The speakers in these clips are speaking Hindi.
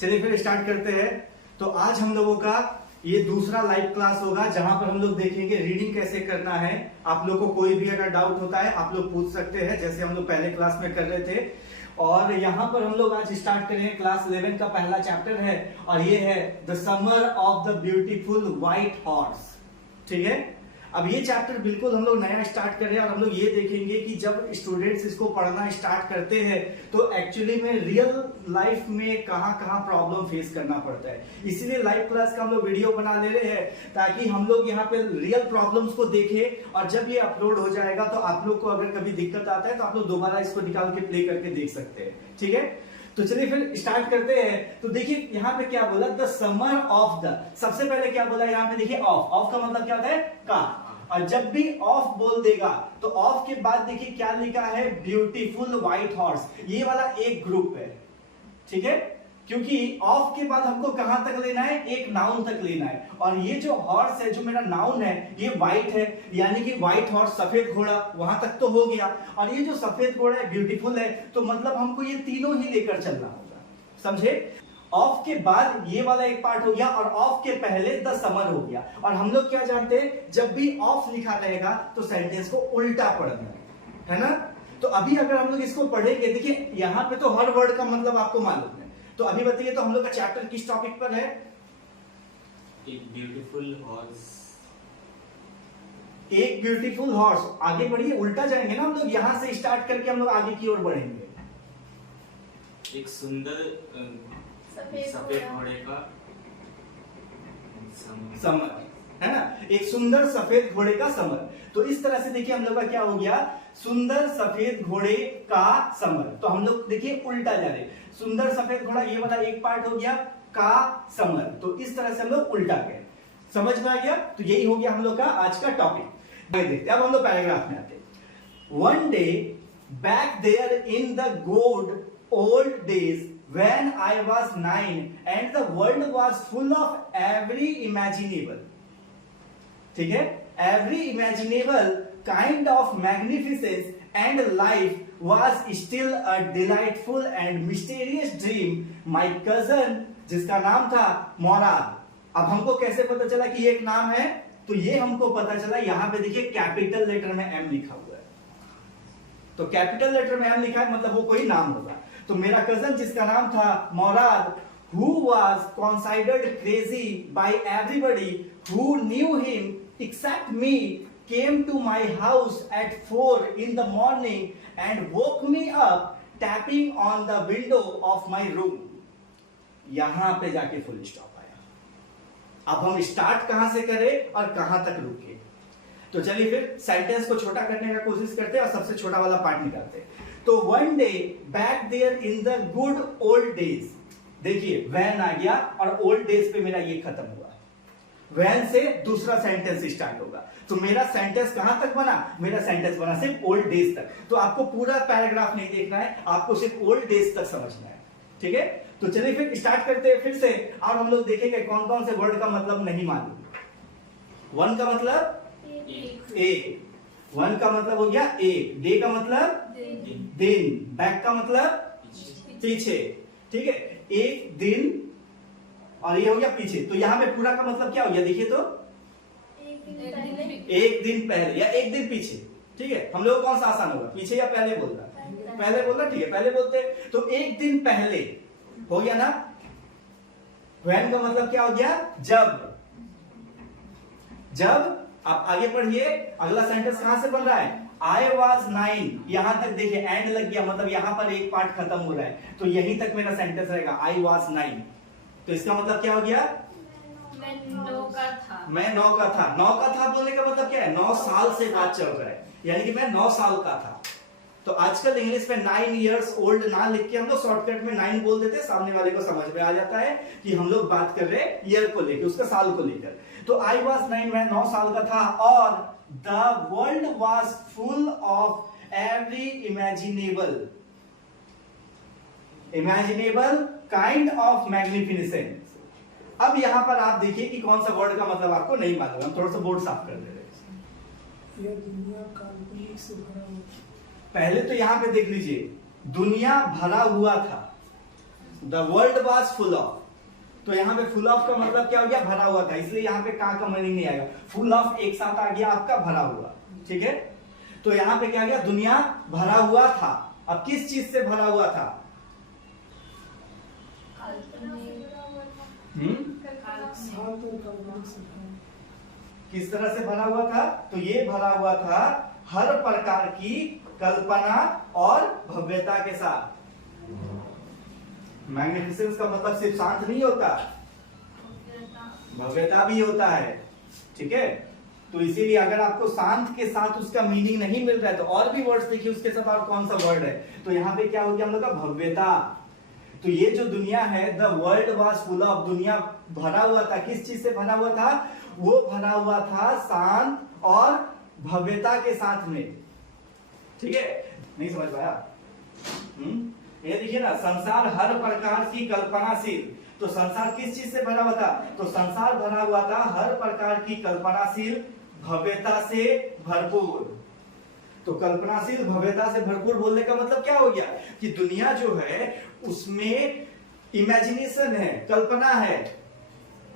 चलिए फिर स्टार्ट करते हैं। तो आज हम लोगों का ये दूसरा लाइव क्लास होगा जहां पर हम लोग देखेंगे रीडिंग कैसे करना है। आप लोग को कोई भी अगर डाउट होता है आप लोग पूछ सकते हैं, जैसे हम लोग पहले क्लास में कर रहे थे। और यहाँ पर हम लोग आज स्टार्ट करेंगे क्लास 11 का पहला चैप्टर है और ये है the summer of the beautiful white horse. ठीक है, अब ये चैप्टर बिल्कुल हम लोग नया स्टार्ट कर रहे हैं और हम लोग ये देखेंगे कि जब स्टूडेंट्स इसको पढ़ना स्टार्ट करते हैं तो एक्चुअली में रियल लाइफ में कहाँ कहाँ प्रॉब्लम फेस करना पड़ता है। इसीलिए लाइव क्लास का हम लोग वीडियो बना ले रहे हैं ताकि हम लोग यहाँ पे रियल प्रॉब्लम्स को देखें और जब ये अपलोड हो जाएगा तो आप लोग को अगर कभी दिक्कत आता है तो आप लोग दोबारा इसको निकाल के प्ले करके देख सकते हैं। ठीक है, तो चलिए फिर स्टार्ट करते हैं। तो देखिए यहाँ पे क्या बोला, द समर ऑफ द, सबसे पहले क्या बोला यहाँ पे देखिए ऑफ। ऑफ का मतलब क्या होता है, का। और जब भी ऑफ बोल देगा तो ऑफ के बाद देखिए क्या लिखा है, ब्यूटीफुल व्हाइट हॉर्स। ये वाला एक ग्रुप है, ठीक है, क्योंकि ऑफ के बाद हमको कहां तक लेना है, एक नाउन तक लेना है। और ये जो हॉर्स है, जो मेरा नाउन है, ये व्हाइट है, यानी कि व्हाइट हॉर्स सफेद घोड़ा, वहां तक तो हो गया। और ये जो सफेद घोड़ा है ब्यूटीफुल है, तो मतलब हमको ये तीनों ही लेकर चलना होगा, समझे। ऑफ के बाद ये वाला एक पार्ट हो गया और ऑफ के पहले द समर हो गया। और हम लोग क्या जानते हैं, जब भी ऑफ लिखा रहेगा तो सेंटेंस को उल्टा पढ़ना है ना। तो अभी अगर हम लोग इसको पढ़ेंगे, देखिए यहाँ पे तो हर वर्ड का मतलब आपको मालूम है। तो अभी बताइए, तो हम लोग का चैप्टर किस टॉपिक पर है? एक ब्यूटीफुल हॉर्स। एक ब्यूटीफुल हॉर्स। आगे बढ़िए, उल्टा जाएंगे ना हम लोग, यहां से स्टार्ट करके हम लोग आगे की ओर बढ़ेंगे। एक सुंदर सफेद घोड़े का समर, है ना, एक सुंदर सफेद घोड़े का समर। तो इस तरह से देखिए हम लोग का क्या हो गया, सुंदर सफेद घोड़े का समर। तो हम लोग देखिए उल्टा जा रहे, सुंदर सफेद घोड़ा ये वाला एक पार्ट हो गया, का समर। तो इस तरह से हम लोग उल्टा गए, समझ में आ गया। तो यही हो गया हम लोग का आज का टॉपिक। देखते अब हम लोग पैराग्राफ में आते। One day back there in the good old days when I was 9 and the world was full of every imaginable, ठीक है, every imaginable kind of magnificence and life was still a delightful and mysterious dream. My cousin, जिसका नाम था मोराद। अब हमको कैसे पता चला कि ये एक नाम है, तो ये हमको पता चला, यहां पे देखिए कैपिटल लेटर में एम लिखा हुआ है। तो कैपिटल लेटर में एम लिखा है मतलब वो कोई नाम होगा। तो मेरा कजन जिसका नाम था Morad, who was considered crazy by everybody who knew him except me, came to my house at 4 in the morning and woke me up tapping on the window of my room. यहां पे जाके फुल स्टॉप आया। अब हम स्टार्ट कहां से करें और कहां तक रुके। तो चलिए फिर सेंटेंस को छोटा करने का कोशिश करते हैं और सबसे छोटा वाला पार्ट निकालते हैं। तो one day back there in the good old days, देखिए वैन आ गया और ओल्ड डेज पे मेरा ये खत्म हुआ। वैन से दूसरा सेंटेंस स्टार्ट होगा। तो मेरा सेंटेंस कहां तक बना, मेरा सेंटेंस बना सिर्फ ओल्ड डेज तक। तो आपको पूरा पैराग्राफ नहीं देखना है, आपको सिर्फ ओल्ड डेज तक समझना है, ठीक है। तो चलिए फिर स्टार्ट करते हैं फिर से, और हम लोग देखेंगे कौन कौन से वर्ड का मतलब नहीं मालूम। वन का मतलब एक, वन का मतलब हो गया एक, डे का मतलब दिन, बैक का मतलब पीछे, ठीक है, एक दिन और ये हो गया पीछे। तो यहाँ पे पूरा का मतलब क्या हो गया, देखिए तो एक दिन पहले या एक दिन पीछे, ठीक है। हम लोग कौन सा आसान होगा, पीछे या पहले बोलना, पहले बोलना, ठीक है, पहले बोलते। तो एक दिन पहले हो गया ना। व्हेन का मतलब क्या हो गया, जब। जब आप आगे पढ़िए, अगला सेंटेंस कहां से बन रहा है, I was 9, यहां तक देखिए एंड लग गया, मतलब यहां पर एक पार्ट खत्म हो रहा है, तो यहीं तक मेरा सेंटेंस रहेगा, I was 9। तो इसका मतलब क्या हो गया, मैं 9 का था। मैं 9 का था। 9 का था बोलने का मतलब क्या है, 9 साल से बात चल रहा है, यानी कि मैं 9 साल का था। तो आजकल इंग्लिश में 9 years old ना लिख के हम लोग शॉर्टकट में 9 बोल देते, सामने वाले को समझ में आ जाता है कि हम लोग बात कर रहे हैं ईयर को लेकर, उसका साल को लेकर। तो I was 9, मैं 9 साल का था, और the world was full of every imaginable kind of magnificence। अब यहां पर आप देखिए कि कौन सा वर्ड का मतलब आपको नहीं मालूम। हम थोड़ा सा बोर्ड साफ कर दे रहे हैं। यह दुनिया काल्पनिक से भरा हुआ। पहले तो यहां पे देख लीजिए, दुनिया भरा हुआ था, the world was full of. तो यहाँ पे फुल ऑफ का मतलब क्या हो गया, भरा हुआ था, इसलिए यहाँ पे का मीनिंग नहीं आएगा, फुल ऑफ एक साथ आ गया आपका भरा हुआ। ठीक है, तो यहाँ पे क्या गया, दुनिया भरा हुआ था। अब किस चीज से भरा हुआ था? किस तरह से भरा हुआ था? तो ये भरा हुआ था हर प्रकार की कल्पना और भव्यता के साथ। मैग्निफिसेंस का मतलब सिर्फ शांत नहीं होता, भव्यता भी होता है। ठीक है, तो इसीलिए अगर आपको शांत के साथ उसका मीनिंग नहीं मिल रहा है तो और भी वर्ड्स देखिए उसके साथ और कौन सा वर्ड है। तो यहाँ पे क्या हो गया हम लोग का, भव्यता। तो ये जो दुनिया है, the world was full of, दुनिया भरा हुआ था। किस चीज से भरा हुआ था? वो भरा हुआ था शांत और भव्यता के साथ में। ठीक है, नहीं समझ पाया? ये देखिए ना, संसार हर प्रकार की कल्पनाशील। तो संसार किस चीज से भरा हुआ था? तो संसार भरा हुआ था हर प्रकार की कल्पनाशील भव्यता से भरपूर। तो कल्पनाशील भव्यता से भरपूर बोलने का मतलब क्या हो गया कि दुनिया जो है उसमें इमेजिनेशन है, कल्पना है,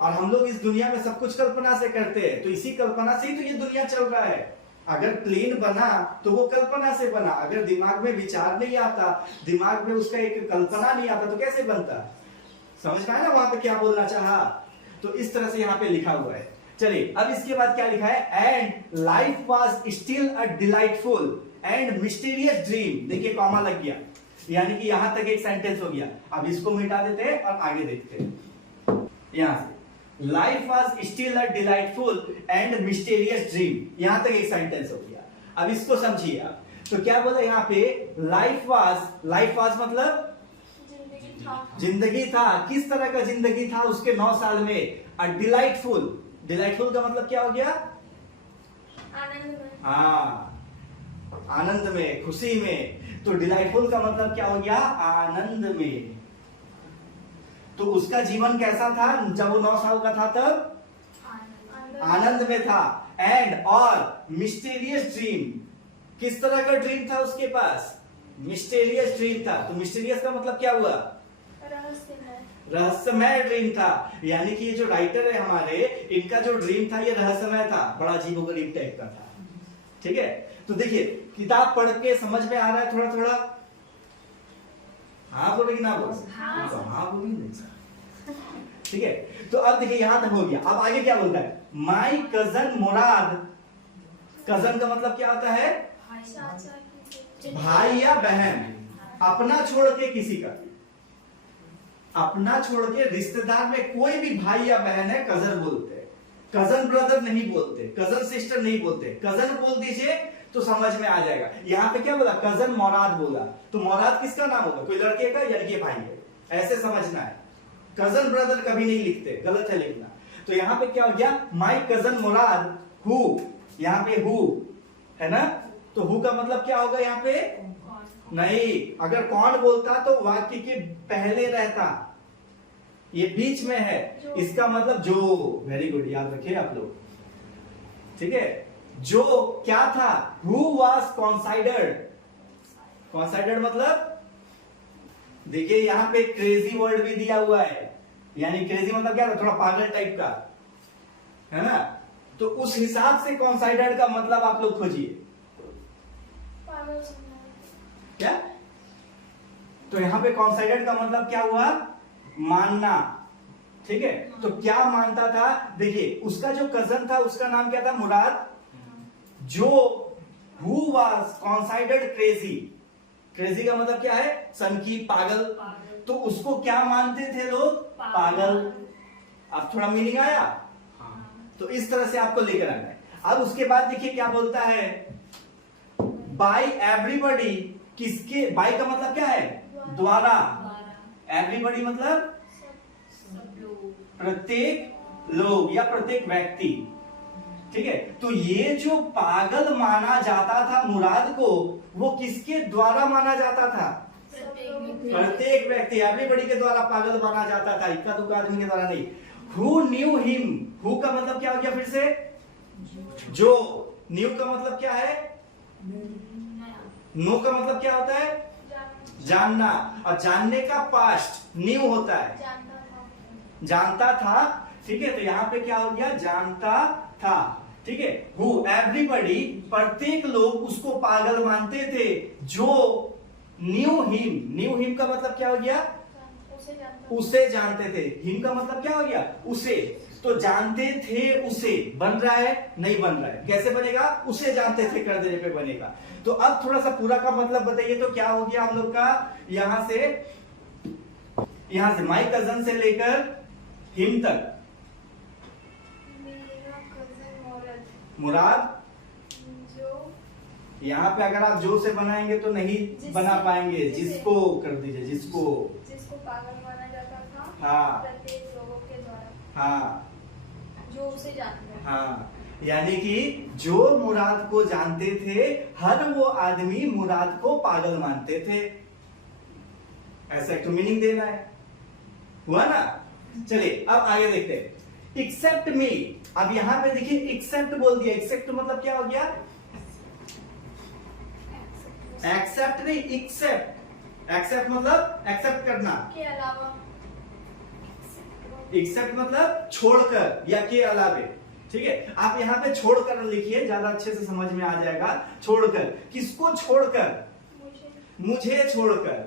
और हम लोग इस दुनिया में सब कुछ कल्पना से करते हैं। तो इसी कल्पना से ही तो ये दुनिया चल रहा है। अगर प्लेन बना तो वो कल्पना से बना, अगर दिमाग में विचार नहीं आता, दिमाग में उसका एक कल्पना नहीं आता, तो कैसे बनता? समझ पाए ना वहां पे क्या बोलना चाहा? तो इस तरह से यहाँ पे लिखा हुआ है। चलिए अब इसके बाद क्या लिखा है, and life was still a delightful and mysterious dream. देखिए कॉमा लग गया, यानी कि यहां तक एक सेंटेंस हो गया। अब इसको मिटा देते हैं और आगे देखते हैं। यहां से life was still a delightful and mysterious dream, यहां तक एक सेंटेंस हो गया। अब इसको समझिए आप, तो क्या बोला यहाँ पे, लाइफ वाज मतलब जिंदगी था। किस तरह का जिंदगी था उसके 9 साल में? अ डिलाइटफुल। डिलाइटफुल का मतलब क्या हो गया? आनंद में। हाँ, आनंद में, खुशी में। तो डिलाइटफुल का मतलब क्या हो गया? आनंद में। तो उसका जीवन कैसा था जब वो 9 साल का था? तब आनंद में था। एंड और मिस्टीरियस ड्रीम, किस तरह का ड्रीम था उसके पास? मिस्टीरियस ड्रीम था। तो मिस्टीरियस का मतलब क्या हुआ? रहस्यमय ड्रीम था। यानी कि ये जो राइटर है हमारे, इनका जो ड्रीम था ये रहस्यमय था, बड़ा अजीबोगरीब टाइप का था। ठीक है, तो देखिए किताब पढ़ के समझ में आ रहा है थोड़ा थोड़ा? हाँ बोले कि ना बोले? हाँ बोली। ठीक है, तो अब देखिए यहां तक हो गया। अब आगे क्या बोलता है, माई कजन मुराद। कजन का मतलब क्या होता है? भाई या बहन। अपना छोड़ के किसी का, अपना छोड़ के रिश्तेदार में कोई भी भाई या बहन है कजन बोलते हैं। कजन ब्रदर नहीं बोलते, कजन सिस्टर नहीं बोलते। कजन बोल दीजिए तो समझ में आ जाएगा। यहाँ पे क्या बोला, कजन मुराद बोला। तो मुराद किसका नाम होगा? कोई लड़के का, लड़के भाई है, ऐसे समझना है। कजन ब्रदर कभी नहीं लिखते, गलत है लिखना। तो यहाँ पे क्या हो गया, माई कजन मुराद हु, यहाँ पे हु है ना, तो हु का मतलब क्या होगा यहाँ पे? नहीं, अगर कौन बोलता तो वाक्य के पहले रहता, ये बीच में है, इसका मतलब जो। वेरी गुड, याद रखिए आप लोग। ठीक है, जो क्या था? Who was कॉन्साइडर्ड। कॉन्साइडर्ड मतलब देखिए यहां पे क्रेजी वर्ड भी दिया हुआ है, यानी क्रेजी मतलब क्या था? थोड़ा पागल टाइप का, है ना। तो उस हिसाब से कॉन्साइडर्ड का मतलब आप लोग खोजिए क्या। तो यहां पे कॉन्साइडर्ड का मतलब क्या हुआ? मानना। ठीक है, तो क्या मानता था? देखिए उसका जो कजन था उसका नाम क्या था? मुराद। जो हु वाज कॉन्साइडर्ड क्रेजी, क्रेजी का मतलब क्या है? सनकी, पागल। तो उसको क्या मानते थे लोग? पागल। अब थोड़ा मीनिंग आया? तो इस तरह से आपको लेकर आना है। अब उसके बाद देखिए क्या बोलता है, बाय एवरीबॉडी। किसके? बाय का मतलब क्या है? द्वारा। एवरीबॉडी मतलब प्रत्येक लोग या प्रत्येक व्यक्ति। ठीक है, तो ये जो पागल माना जाता था मुराद को, वो किसके द्वारा माना जाता था? प्रत्येक व्यक्ति, एवरीबॉडी के द्वारा पागल माना जाता था, इक्का दुक्का आदमी के द्वारा नहीं। हु न्यू हिम, हु का मतलब क्या हो गया फिर से? जो। न्यू का मतलब क्या है? नो का मतलब क्या होता है? जानना। और जानने का पास्ट न्यू होता है, जानता था। जानता था। ठीक है, तो यहाँ पे क्या हो गया, जानता था। ठीक है, हु एवरीबडी, प्रत्येक लोग उसको पागल मानते थे जो न्यू हिम का मतलब क्या हो गया, उसे जानता। उसे जानते थे। हिम का मतलब क्या हो गया, उसे। तो जानते थे उसे बन रहा है, नहीं बन रहा है, कैसे बनेगा, उसे जानते थे कर देने पे बनेगा। तो अब थोड़ा सा पूरा का मतलब बताइए, तो क्या हो गया हम लोग का, यहां से माई कजन से लेकर हिम तक, मेरा कजन मुराद। जो यहाँ पे अगर आप जो से बनाएंगे तो नहीं बना पाएंगे, जिसको कर दीजिए, जिसको पागल माना जाता था। हाँ। प्रत्येक लोगों के द्वारा, हाँ जो उसे जानते हैं। हाँ, यानी कि जो मुराद को जानते थे, हर वो आदमी मुराद को पागल मानते थे। ऐसा एक तो मीनिंग देना है, हुआ ना। चलिए अब आगे देखते हैं। एक्सेप्ट मी, अब यहां पे देखिए एक्सेप्ट बोल दिया। एक्सेप्ट मतलब क्या हो गया, एक्सेप्ट नहीं, एक्सेप्ट। एक्सेप्ट मतलब एक्सेप्ट करना, के अलावा, एक्सेप्ट मतलब छोड़कर या के अलावे। ठीक है, आप यहाँ पे छोड़कर लिखिए, ज्यादा अच्छे से समझ में आ जाएगा। छोड़कर, किसको छोड़कर, मुझे छोड़कर।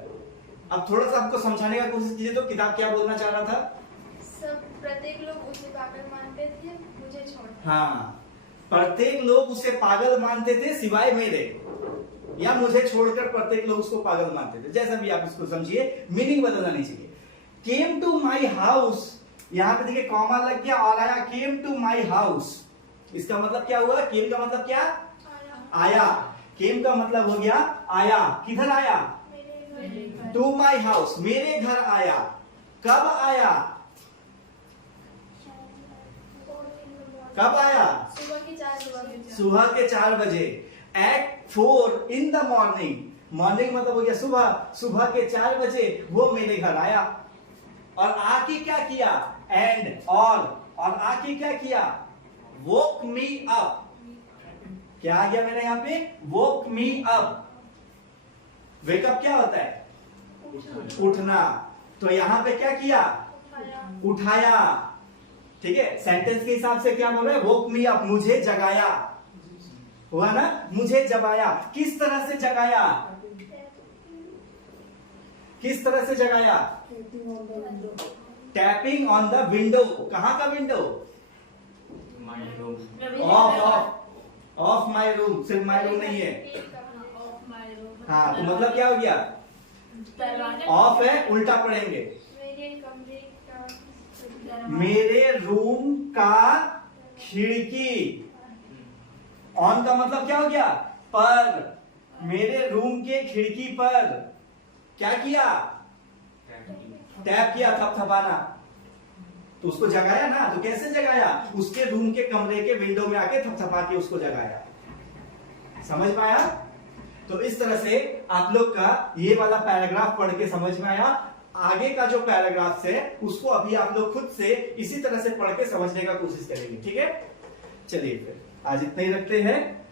अब थोड़ा सा आपको समझाने का कोशिश कीजिए, तो किताब क्या बोलना चाह रहा था, सब प्रत्येक लोग उसे पागल मानते थे, मुझे छोड़। हाँ, प्रत्येक लोग उसे पागल मानते थे सिवाय मेरे, या मुझे छोड़कर प्रत्येक लोग उसको पागल मानते थे। जैसा भी आप इसको समझिए, मीनिंग बदलना नहीं चाहिए। केम टू माई हाउस, यहां पे देखिए कॉमा लग गया और आया केम टू माई हाउस। इसका मतलब क्या हुआ, केम का मतलब क्या, आया। केम का मतलब हो गया आया। किधर आया, टू माई हाउस, मेरे घर आया। कब आया, कब आया, सुबह की 4 बजे। सुबह के 4 बजे। At 4 in the morning, morning मतलब हो गया सुबह, सुबह के 4 बजे वो मेरे घर आया। और आके क्या किया, एंड और आके क्या किया, वोक मी अप। क्या आ गया मैंने यहाँ पे, वोक मी अप। वेकअप क्या होता है, उठना। तो यहां पे क्या किया, उठाया। ठीक है, सेंटेंस के हिसाब से क्या बोल रहे हैं, वोक मी अप, मुझे जगाया। हुआ ना, मुझे जगाया। किस तरह से जगाया, किस तरह से जगाया, टैपिंग ऑन द विंडो। कहां का window, my room. Of my room, सिर्फ माई रूम नहीं है। हाँ, तो मतलब क्या हो गया, ऑफ है, उल्टा पढ़ेंगे, मेरे कमरे का, मेरे रूम का खिड़की। ऑन का मतलब क्या हो गया, पर। मेरे रूम के खिड़की पर क्या किया, टैप किया, थपथपाना। तो उसको जगाया ना, तो कैसे जगाया, उसके रूम के कमरे के विंडो में आके थपथपा के उसको जगाया। समझ में आया। तो इस तरह से आप लोग का ये वाला पैराग्राफ पढ़ के समझ में आया। आगे का जो पैराग्राफ है उसको अभी आप लोग खुद से इसी तरह से पढ़ के समझने का कोशिश करेंगे। ठीक है, चलिए फिर आज इतना ही रखते हैं।